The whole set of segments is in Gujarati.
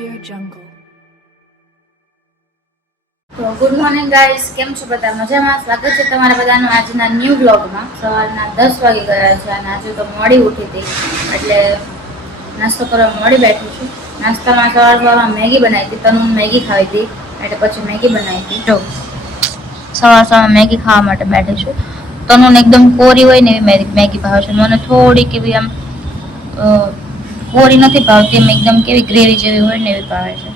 Audio Jungle. તો ગુડ મોર્નિંગ ગાઈસ, કેમ છો બધા? મજામાં? સ્વાગત છે તમારા બધાનું આજના ન્યૂ બ્લોગમાં. સવારના 10 વાગી ગયા છે અને આજે તો મોડી ઉઠી હતી એટલે નાસ્તો કરવા મોડી બેઠી છું. નાસ્તામાં સવારમાં મેગી બનાવી હતી, તનું મેગી ખાવી હતી એટલે પછી મેગી બનાવી હતી. જો સવારમાં મેગી ખાવા માટે બેઠી છું. તનું એકદમ કોરી હોય ને એવી મેગી ભાવે છે, મને થોડીક એવી આમ કોરી નથી ભાવતી, એમ એકદમ કેવી ગ્રેવી જેવી હોય ને એવી ભાવે છે.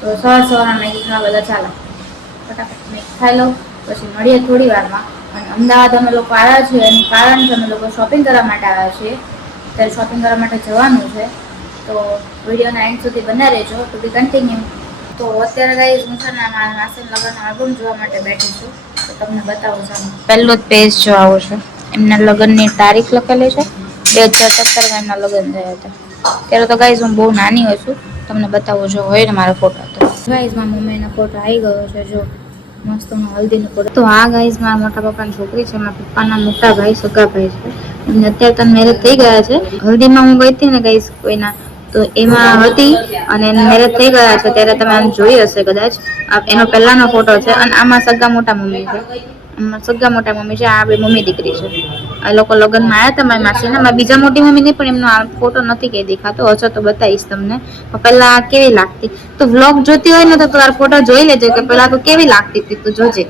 તો સવારમાં મેગી ખાવા બધા ચાલે, ફટાફટ મેગી ખાઈ લો પછી મળીએ થોડી વારમાં. અને અમદાવાદ અમે લોકો આવ્યા છીએ એનું કારણ છે અમે લોકો શોપિંગ કરવા માટે આવ્યા છીએ. ત્યારે શોપિંગ કરવા માટે જવાનું છે, તો વિડીયોના એન્ડ સુધી બના રહેજો, ટુ બી કન્ટિન્યુ. તો અત્યારે ગાઈસ હું છે ને મારા માસીના લગ્નનો આલ્બમ જોવા માટે બેઠી છું, તો તમને બતાવું છું. પહેલો જ પેજ જો આવો છે, એમના લગ્નની તારીખ લખેલી છે 2017 એમના લગ્ન થયા હતા. ત્યારે તો ગાઈસ હું બહુ નાની હોય છું, તમને બતાવું જો હોય ને મારો ફોટો. તો ગાઈસ મારા મમ્મીનો ફોટો આવી ગયો છે, જો મસ્ત હલ્દીનો ફોટો. તો આ ગાઈસ મારા મોટા પપ્પાની છોકરી છે, મારા પપ્પાના મોટા ભાઈ સગા ભાઈ છે. એમને અત્યારે તો મેરેજ થઈ ગયા છે. હલ્દીમાં હું ગઈ હતી ને ગાઈસ કોઈના, તો એમાં હતી અને મેરેજ થઈ ગયા છે. ત્યારે તમે આમ જોઈ હશે કદાચ, એનો પહેલાનો ફોટો છે અને આમાં સગા મોટા મમ્મી છે. સગા મોટા મમ્મી છે, આ બે મમ્મી દીકરી છે. આ લોકો લગ્નમાં આવ્યા હતા મારી માસીના. મારી બીજા મોટી મમ્મી નહીં, પણ એમનો આ ફોટો નથી કઈ દેખાતો, હશે તો બતાવીશ તમને. પેલા કેવી લાગતી, તો વ્લોગ જોતી હોય ને તો તારો ફોટો જોઈ લેજો કે પેલા તો કેવી લાગતી હતી, તું જોજે.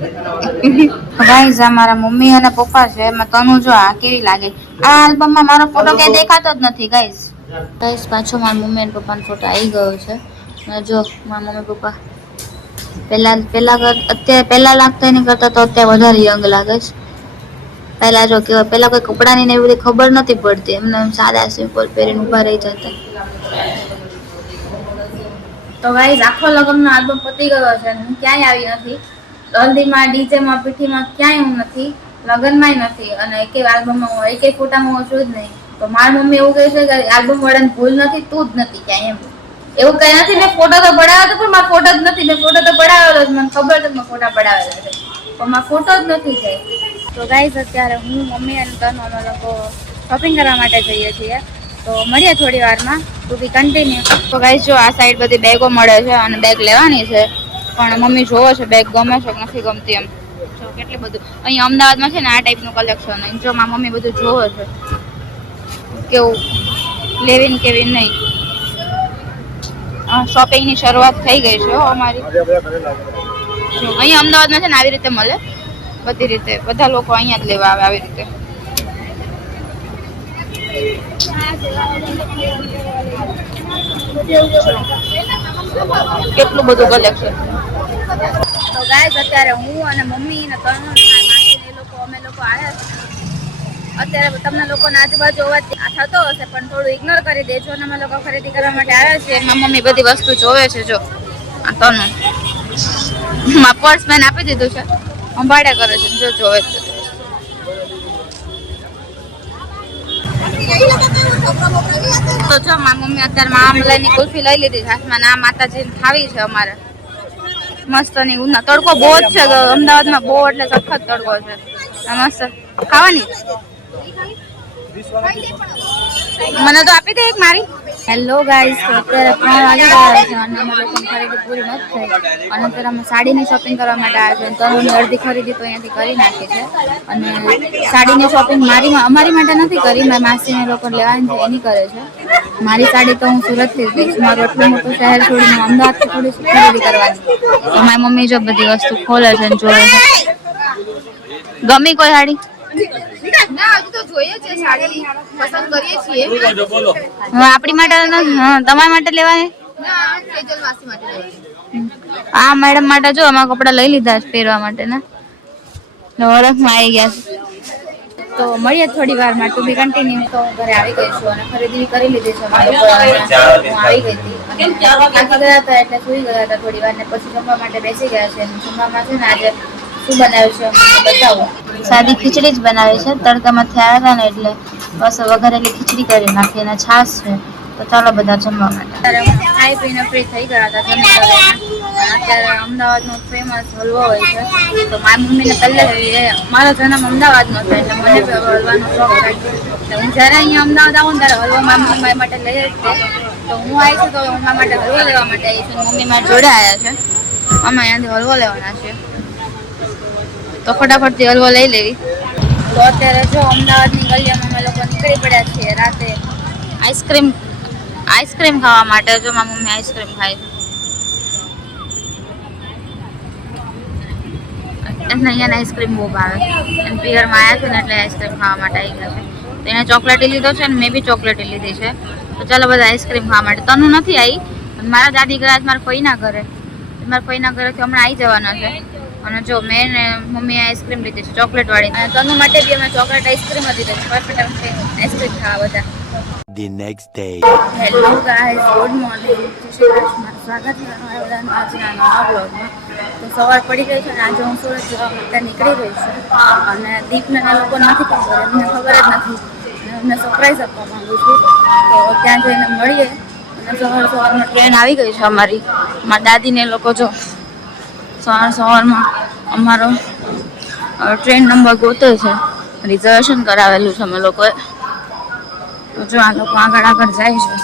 ગાઈસ આ મારા મમ્મી અને પપ્પા છે, એમાં તનુ જો આ કેવી લાગે. આ આલ્બમમાં મારો ફોટો કઈ દેખાતો જ નથી ગાઈસ. ગાઈસ પાછો મારા મમ્મી અને પપ્પાનો ફોટો આવી ગયો છે. જો મારા મમ્મી પપ્પા પહેલા લાગતા એની કરતા તો અત્યારે વધારે યંગ લાગે છે. પહેલા જો કેવા, પહેલા કોઈ કપડાની ને એવી બધી ખબર નથી પડતી, એમને સાદા સિમ્પલ પહેરીને ઊભા રહી જતા. તો ગાઈસ આખો લગ્નનો આલ્બમ પતી ગયો છે, હું ક્યાંય આવી નથી. હલ્દીમાં, ડીજેમાં, પીઠીમાં ક્યાંય હું નથી, લગ્નમાંય નથી, અને એકે આલ્બમમાં હું એકે ફોટામાં હું છું જ નહીં. તો મારી મમ્મી એવું કહે છે કે આલ્બમ વાળાને ભૂલ નથી, તું જ નથી ક્યાંય. એમ એવું કઈ નથી, મેં ફોટો તો પડાવ્યો હતો પણ મારો ફોટો જ નથી. મેં ફોટો તો પડાવેલો જ, મને ખબર છે મેં ફોટા પડાવેલા છે, પણ મારો ફોટો જ નથી જાય. તો ગાઈસ અત્યારે હું, મમ્મી અને તનુ અમે લોકો શોપિંગ કરવા માટે જઈએ છીએ, તો મળીએ થોડી વારમાં, ટુ બી કન્ટિન્યુ. તો ગાઈસ જો આ સાઈડ બધી બેગો મળે છે અને બેગ લેવાની છે, પણ મમ્મી જોવે છે બેગ ગમે છે કે નથી ગમતી. એમ જો કેટલી બધું અહીંયા અમદાવાદમાં છે ને આ ટાઈપનું કલેક્શન. જો મારી મમ્મી બધું જોવે છે કેવું લેવી ને કેવી નહીં. શોપિંગની શરૂઆત થઈ ગઈ છે અમારી. જો અહીંયા અમદાવાદમાં છે ને આવી રીતે મળે બધી રીતે, બધા લોકો અહીંયા જ લેવા આવે આવી રીતે. કેટલું બધું કલેક્શન. તો ગાઈસ અત્યારે હું અને મમ્મી ને તનુ માસી ને અમે લોકો આવ્યા છે. અત્યારે તમને લોકોને આજુબાજુ અવાજ થતો હશે પણ થોડું ઇગ્નોર કરી દેજો. અને અમે લોકો ખરીદી કરવા માટે આવ્યા છીએ. મારી મમ્મી બધી વસ્તુ જોવે છે. જો આ તનુ માં પર્સ મેં આપી દીધું છે, સંભાળ્યા કરે છે. જો જોવે છે તો જો મારી મમ્મી અત્યારે આમલાઈની કુલ્ફી લઈ લીધી છે હાથમાં. આ માતાજી ખાવી છે અમારે મસ્ત. ની ઉના તડકો બહુ જ છે અમદાવાદમાં, બહુ એટલે સખત તડકો છે. મસ્ત ખાવાની મને તો આપી દે એક મારી. હેલો ગાઈસ, અત્યારે 3 વાગી ગયા છે અને અમે લોકોની ખરીદી પૂરી નથી થઈ. અને અત્યારે અમે સાડીની શોપિંગ કરવા માટે આવ્યા છે. તરુણની અડધી ખરીદી તો અહીંયાથી કરી નાખી છે. અને સાડીની શોપિંગ અમારી માટે નથી કરી, મારી માસીને લોકો લેવાની છે એની કરે છે. મારી સાડી તો હું સુરતથી જ લઈશ. મારું એટલું મોટું શહેર છોડીને અમદાવાદથી થોડી ખરીદી કરવાની. તો મારી મમ્મી જો બધી વસ્તુ ખોલે છે અને જોવે છે. ગમી કોઈ સાડી? ના, હજુ તો જોઈએ છે. સાડી પસંદ કરીએ છીએ. આપણી માટે તમારા માટે લેવાની? ના, સેજલ માસી માટે લેવાની. આ મેડમ માટે જો અમારા કપડા લઈ લીધા છે પહેરવા માટે ને વરસમાં આવી ગયા છે. તો મળીએ થોડી વારમાં, ટુ બી કન્ટિન્યુ. તો હું ઘરે આવી ગઈ છું અને ખરીદી કરી લીધી છે. હું આવી ગઈ હતી અને થાકી ગયા હતા એટલે સુઈ ગયા હતા થોડી વાર ને પછી જમવા માટે બેસી ગયા છે. જમવામાં છે ને આજે શું બનાવ્યું છે બતાવું. સાદી ખીચડી જ બનાવી છે. તડકામાંથી આવ્યા હતા ને એટલે બસ વઘારેલી ખીચડી કરી નાખી અને છાશ છે. તો ચાલો બધા જમવા માટે. ખાઈ પીને ફ્રી થઈ ગયા હતા જમી કરીને. અત્યારે અમદાવાદનો ફેમસ હલવો હોય છે. તો મારી મમ્મીને પહેલે મારો જન્મ અમદાવાદનો છે એટલે મને હલવાનો શોખ છે. હું જ્યારે અહીંયા અમદાવાદ આવું ને ત્યારે હલવો મારી મમ્મી માટે લઈ જ દે. તો હું આવી છું તો એના માટે હલવો લેવા માટે આવી છું. મમ્મી મારી જોડે આવ્યા છે. અમે અહીંયાથી હલવો લેવાના છીએ, તો ફટાફટથી હલવો લઈ લેવી. તો અત્યારે જો અમદાવાદની ગલીઓમાં અમે લોકો નીકળી પડ્યા છીએ રાતે આઈસ્ક્રીમ ખાવા માટે. જો મારી મમ્મી આઈસ્ક્રીમ ખાય છે. એમને અહીંયા આઈસ્ક્રીમ બહુ ભાવે. એમ પિયરમાં આવ્યા છે ને એટલે આઈસ્ક્રીમ ખાવા માટે આવી ગયા છે. તો એને ચોકલેટી લીધો છે ને મેં બી ચોકલેટી લીધી છે. તો ચાલો બધા આઈસ્ક્રીમ ખાવા માટે. તનું નથી આવી, મારા દાદી ગયા છે મારા ફઈના ઘરે. મારા ફઈના ઘરેથી હમણાં આવી જવાના છે. અને જો મેં ને મમ્મીએ આઈસ્ક્રીમ લીધી છે ચોકલેટ વાળી. અને તનુ માટે બી અમે ચોકલેટ આઈસ્ક્રીમ જ લીધી છે. ફટાફટ આઈસ્ક્રીમ ખાવા બધા. The next day. Hello guys, good morning. જય શ્રી કૃષ્ણ. સ્વાગત છે તમારા બધાનું આજના નવા બ્લોગમાં. તો સવાર પડી ગઈ છે અને આજે હું સુરત જવા માટે નીકળી રહી છું. અને દીપને લોકો નથી ખબર, એમને ખબર જ નથી. એમને સરપ્રાઈઝ આપવા માંગુ છું. તો ત્યાં જઈને મળીએ. અને સવારમાં ટ્રેન આવી ગઈ છે અમારી. મારા દાદીને લોકો જો સવારમાં અમારો ટ્રેન નંબર ગોતે છે. રિઝર્વેશન કરાવેલું છે અમે લોકોએ. તો જો આ લોકો આગળ જાય છે.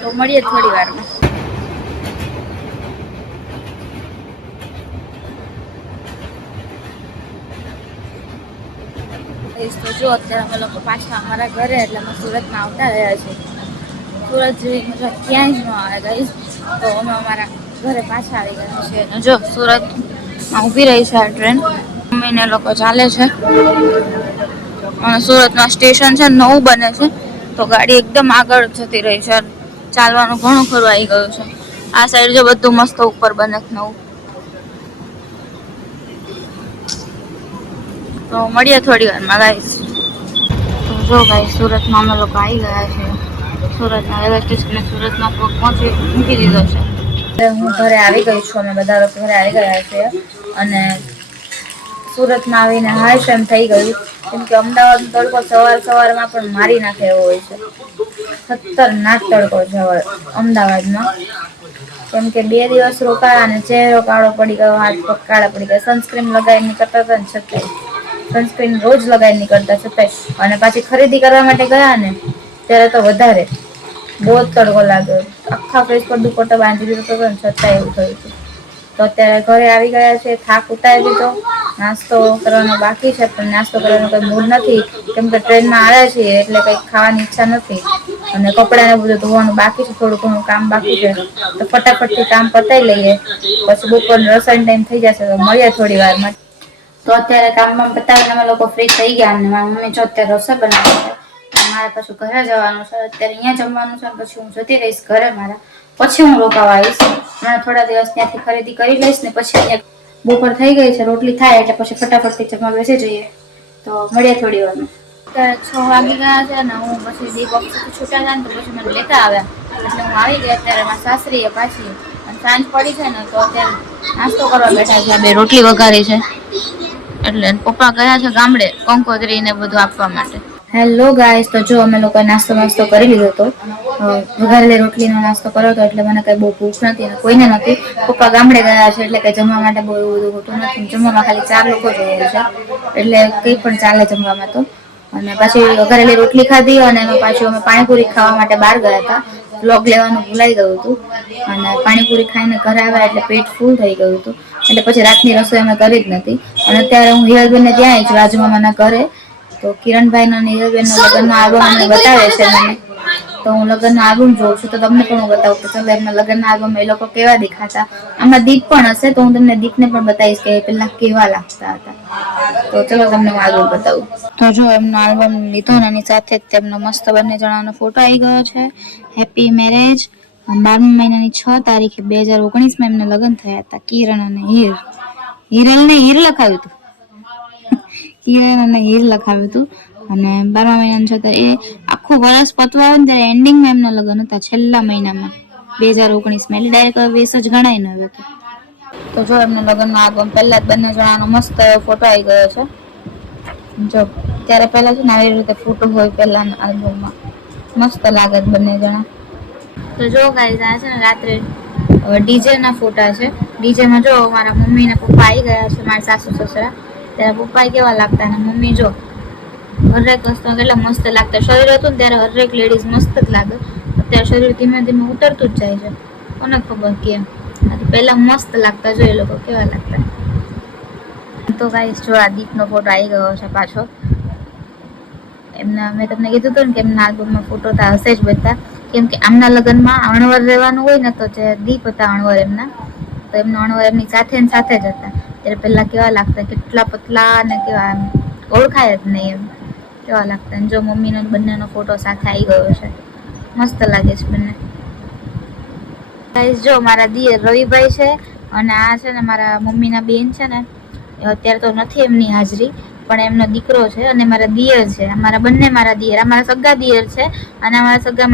તો મળીએ થોડી વારમાં. તો જો અત્યારે અમે લોકો પાછા અમારા ઘરે એટલે અમે સુરતમાં આવતા રહ્યા છીએ. સુરત જેવી મજા ક્યાંય જ ન આવે ગાઈસ. તો અમે અમારા ઘરે પાછા આવી ગયા છીએ. અને જો સુરતમાં ઊભી રહી છે આ ટ્રેન. મમ્મીને લોકો ચાલે છે. અને સુરતમાં સ્ટેશન છે નવું બને છે, તો ગાડી એકદમ આગળ જતી રહી છે. ચાલવાનું ઘણું ખરું આવી ગયું છે. આ સાઈડ જો બધું મસ્ત ઉપર બને નવું. તો મળીએ થોડી વારમાં ગાઈસ. તો જો ગાઈસ સુરતમાં અમે લોકો આવી ગયા છે. સુરતના રેલવે સ્ટેશને સુરતમાં પહોંચી મૂકી દીધો છે. હું ઘરે આવી ગઈ છું. અમે બધા લોકો ઘરે આવી ગયા છીએ. અને સુરતમાં આવીને હાશ એમ થઈ ગયું. કેમ કે અમદાવાદ તડકો સવારમાં પણ મારી નાખે એવો હોય છે. ખતરનાક તડકો છે અમદાવાદમાં. કેમ કે 2 દિવસ રોકાયા અને ચહેરો કાળો પડી ગયો, હાથ પગ કાળા પડી ગયા. સનસ્ક્રીન લગાવી નીકળતા હતા ને છતાંય, સનસ્ક્રીન રોજ લગાવી નીકળતા છતાંય. અને પાછી ખરીદી કરવા માટે ગયા ને ત્યારે તો વધારે બહુ જ તડકો લાગ્યો. આખા ફેસ પર દુપટ્ટો બાંધી દીધો હતો ને છતાંય એવું થયું હતું. તો અત્યારે ઘરે આવી ગયા છે. થાક ઉતારી દીધો. નાસ્તો કરવાનો બાકી છે, પણ નાસ્તો કરવાનો કોઈ મૂડ નથી. કેમ કે ટ્રેનમાં આવ્યા છીએ એટલે કંઈક ખાવાની ઈચ્છા નથી. અને કપડાને બધું ધોવાનું બાકી છે, થોડું ઘણું કામ બાકી છે. તો ફટાફટથી કામ પતાવી લઈએ, પછી બપોરનો રસોઈનો ટાઈમ થઈ જશે. તો મળીએ થોડી વારમાં. તો અત્યારે કામમાં પતાવીને અમે લોકો ફ્રી થઈ ગયા. અને મારી મમ્મી જો અત્યારે રસોઈ બનાવે છે. મારે પાછું ઘરે જવાનું છે. અત્યારે અહીંયા જમવાનું છે, પછી હું જતી રહીશ ઘરે મારા. પછી હું રોકાવા આવીશ. હમણાં થોડા દિવસ ત્યાંથી ખરીદી કરી લઈશ ને પછી અહીંયા બપોર થઈ ગઈ છે. રોટલી થાય એટલે પછી ફટાફટથી જમવા બેસી જઈએ. તો મળીએ થોડી વારમાં. અત્યારે 6 વાગી ગયા છે ને હું પછી દીપ ઓફિસથી છૂટા જાય ને તો પછી મને લેતા આવ્યા. એટલે હું આવી ગઈ અત્યારે મારા સાસરીએ પાછી. અને સાંજ પડી છે ને તો અત્યારે નાસ્તો કરવા બેઠા છે. 2 રોટલી વઘારી છે એટલે પપ્પા ગયા છે ગામડે કંકોત્રી ને બધું આપવા માટે. હેલો ગાઈસ, તો જો અમે લોકોએ નાસ્તો કરી લીધો હતો. વઘારેલી રોટલીનો નાસ્તો કર્યો હતો. એટલે મને કઈ બહુ ભૂખ નથી અને કોઈને નથી. પપ્પા ગામડે ગયા છે એટલે કઈ જમવા માટે બહુ એવું બધું હોતું નથી. જમવામાં ખાલી 4 લોકો જ હોય છે એટલે કંઈ પણ ચાલે જમવામાં તો. અને પછી વઘારેલી રોટલી ખાધી. અને પાછું અમે પાણીપુરી ખાવા માટે બહાર ગયા હતા. વ્લોગ લેવાનું ભૂલાઈ ગયું હતું. અને પાણીપુરી ખાઈને ઘરે આવ્યા એટલે પેટ ફૂલ થઈ ગયું હતું. એટલે પછી રાતની રસોઈ અમે કરી જ નથી. અને અત્યારે હું હિરલબેનને ત્યાં આવી છું રાજમામાના ઘરે. તો કિરણભાઈનો અને હિરલબેનનો લગ્નનો આલ્બમ અમને બતાવે છે મને. તો હું લગ્નનો આલ્બમ જોઉં છું. તો તમને પણ હું બતાવું કે ચલો એમના લગ્નના આલ્બમ એ લોકો કેવા દેખાતા. આમાં દીપ પણ હશે તો હું તમને દીપને પણ બતાવીશ કે પેલા કેવા લાગતા હતા. તો ચલો તમને હું આલ્બમ બતાવું. તો જો એમનો આલ્બમ લીધો ને એની સાથે જ તેમનો મસ્ત બંને જણાનો ફોટો આવી ગયો છે. Happy marriage. 12મા મહિનાની 6 તારીખે 2019માં એમના લગ્ન થયા હતા. કિરણ અને હીર. હિરલને હીર લખાવ્યું હતું. કિરણ અને હીર લખાવ્યું હતું. અને 12મા મહિનાની 6 તારીખે આખું વર્ષ પતવા આવે ને ત્યારે એન્ડિંગમાં એમના લગ્ન હતા. છેલ્લા મહિનામાં 2019માં. એટલે ડાયરેક્ટ 20 જ ગણાય ને હવે તો જો એમનું લગ્નનો આલ્બમ પહેલા જ બંને જણાનો મસ્ત ફોટો આવી ગયો છે. જો ત્યારે પહેલા છે ને આવી રીતે ફોટો હોય પહેલાના આલ્બમમાં. મસ્ત લાગે બંને જણા. તો જો ગાઈસ આ છે ને રાત્રે ડીજે ના ફોટા છે. ડીજેમાં જો મારા મમ્મી ને પપ્પા આવી ગયા છે. મારા સાસુ સસરા. ત્યારે પપ્પા કેવા લાગતા અને મમ્મી જો હરેક વસ્તુ કેટલા મસ્ત લાગતા. શરીર હતું ને ત્યારે હરેક લેડીઝ મસ્ત જ લાગે. અત્યારે શરીર ધીમે ધીમે ઉતરતું જ જાય છે. કોને ખબર કેમ. પહેલા મસ્ત લાગતા, જો એ લોકો કેવા લાગતા. તો ગાઈસ જો આ દીપનો ફોટો આવી ગયો છે પાછો. એમના મેં તમને કીધું હતું ને કે એમના આલ્બમમાં ફોટો તો હશે જ બધા, કેમ કે આમના લગ્નમાં અણવર રહેવાનું હોય ને, તો જે દીપ હતા અણવર એમના, તો એમનો અણવર એમની સાથે ને સાથે જ હતા. ત્યારે પેલા કેવા લાગતા, કેટલા પતલા ને કેવા એમ ઓળખાય જ નહીં એમ, કેવા લાગતા. જો મમ્મીનો બંનેનો ફોટો સાથે આવી ગયો છે, મસ્ત લાગે છે બંને. ગાઈસ જો મારા દિયર રવિભાઈ છે, અને આ છે ને મારા મમ્મીના બેન છે ને, અત્યારે તો નથી એમની હાજરી, પણ એમનો દીકરો છે, અને મારા દિયર છે. અમારા બંને મારા દિયર, અમારા સગા દિયર છે, અને અમારા સગા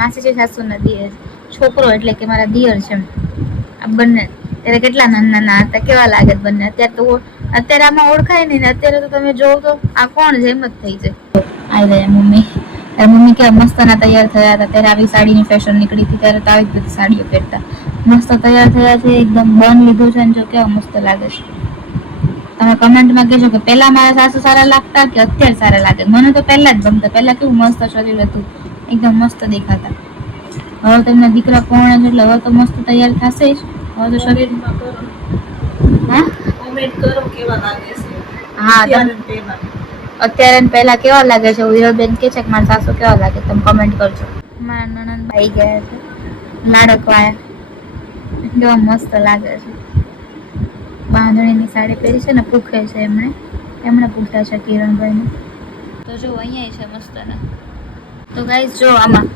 માસીજી સાસુના દિયર છોકરો, એટલે કે મારા દિયર છે. આ બંને ત્યારે કેટલા નાના નાના હતા, કેવા લાગે બંને. અત્યારે આમાં ઓળખાય નહીં ને, અત્યારે તો તમે જોવો તો આ કોણ છે એમ જ થઈ જાય. આવી જાય મમ્મી. મમ્મી કેવા મસ્તના તૈયાર થયા હતા. ત્યારે આવી સાડીની ફેશન નીકળી હતી, ત્યારે તો આવી જ બધી સાડીઓ પહેરતા. મસ્ત તૈયાર થયા છે, એકદમ બન લીધું છે, ને જો કેવા મસ્ત લાગે છે. તમે કમેન્ટમાં કહેજો કે પહેલા મારા સાસુ સારા લાગતા કે અત્યારે સારા લાગે. મને તો પહેલા જ ગમતા. પહેલા કેવું મસ્ત શરીર હતું, એકદમ મસ્ત દેખાતા. હવે તેમના દીકરા પણ છે, એટલે હવે તો મસ્ત તૈયાર થશે જ. હવે તો શરીર કોમેન્ટ કરો કેવા લાગે છે. હા, અત્યારે ને પહેલા કેવા લાગે છે. વિરલબેન કે છે કે મારા સાસુ કેવા લાગે, તમે કમેન્ટ કરજો. મારા નણંદ ભાઈ ગયા છે લાડકવાયા, કેવા મસ્ત લાગે છે. બાંધણીની સાડી પહેરી છે ને, પૂખે છે એમણે પૂછ્યા છે કિરણભાઈને. તો જો અહીંયા છે મસ્ત ને. તો ગાઈસ જો આમાં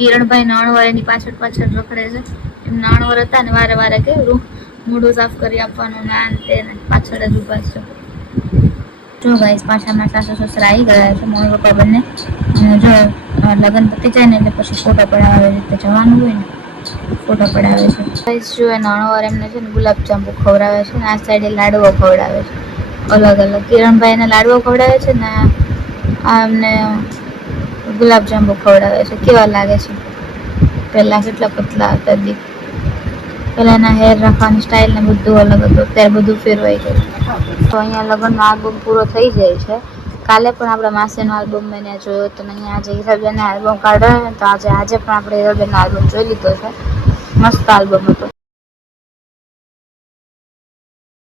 કિરણભાઈ અણવર એની પાછળ પાછળ રખડે છે. એમના અણવર હતા ને, વારે વારે કેવું મોઢું સાફ કરી આપવાનું ના તે પાછળ જ ઉભા છે. જો ગાઈસ પાછા મારા સાસુ સસરા આવી ગયા છે, મમ્મી પપ્પા બંને. અને જો લગ્ન પતી જાય ને એટલે પછી ફોટો પડાવવા રીતે જવાનું હોય ને, ફોટો પડાવે છે. ગાઈસ જો એના અણવર એમને છે ને ગુલાબજાંબુ ખવડાવે છે, ને આ સાઈડે લાડવો ખવડાવે છે. અલગ અલગ કિરણભાઈ ને લાડવો ખવડાવે છે ને આ એમને ગુલાબજાંબુ ખવડાવે છે. કેવા લાગે છે. પહેલા કેટલા પતલા હતા દીપ. પહેલા એના હેર રાખવાની સ્ટાઇલ ને બધું અલગ હતું, અત્યારે બધું ફેરવાઈ ગયું. તો અહીંયા લગ્નનો આલ્બમ પૂરો થઈ જાય છે. કાલે પણ આપણા માસીનો આલ્બમ મેં જોયો હતો, ને અહીંયા આજે હીરાબેનનો આલ્બમ કાઢ્યો, તો આજે પણ આપણે હીરાબેનનો આલ્બમ જોઈ લીધો છે. મસ્ત આલ્બમ હતો.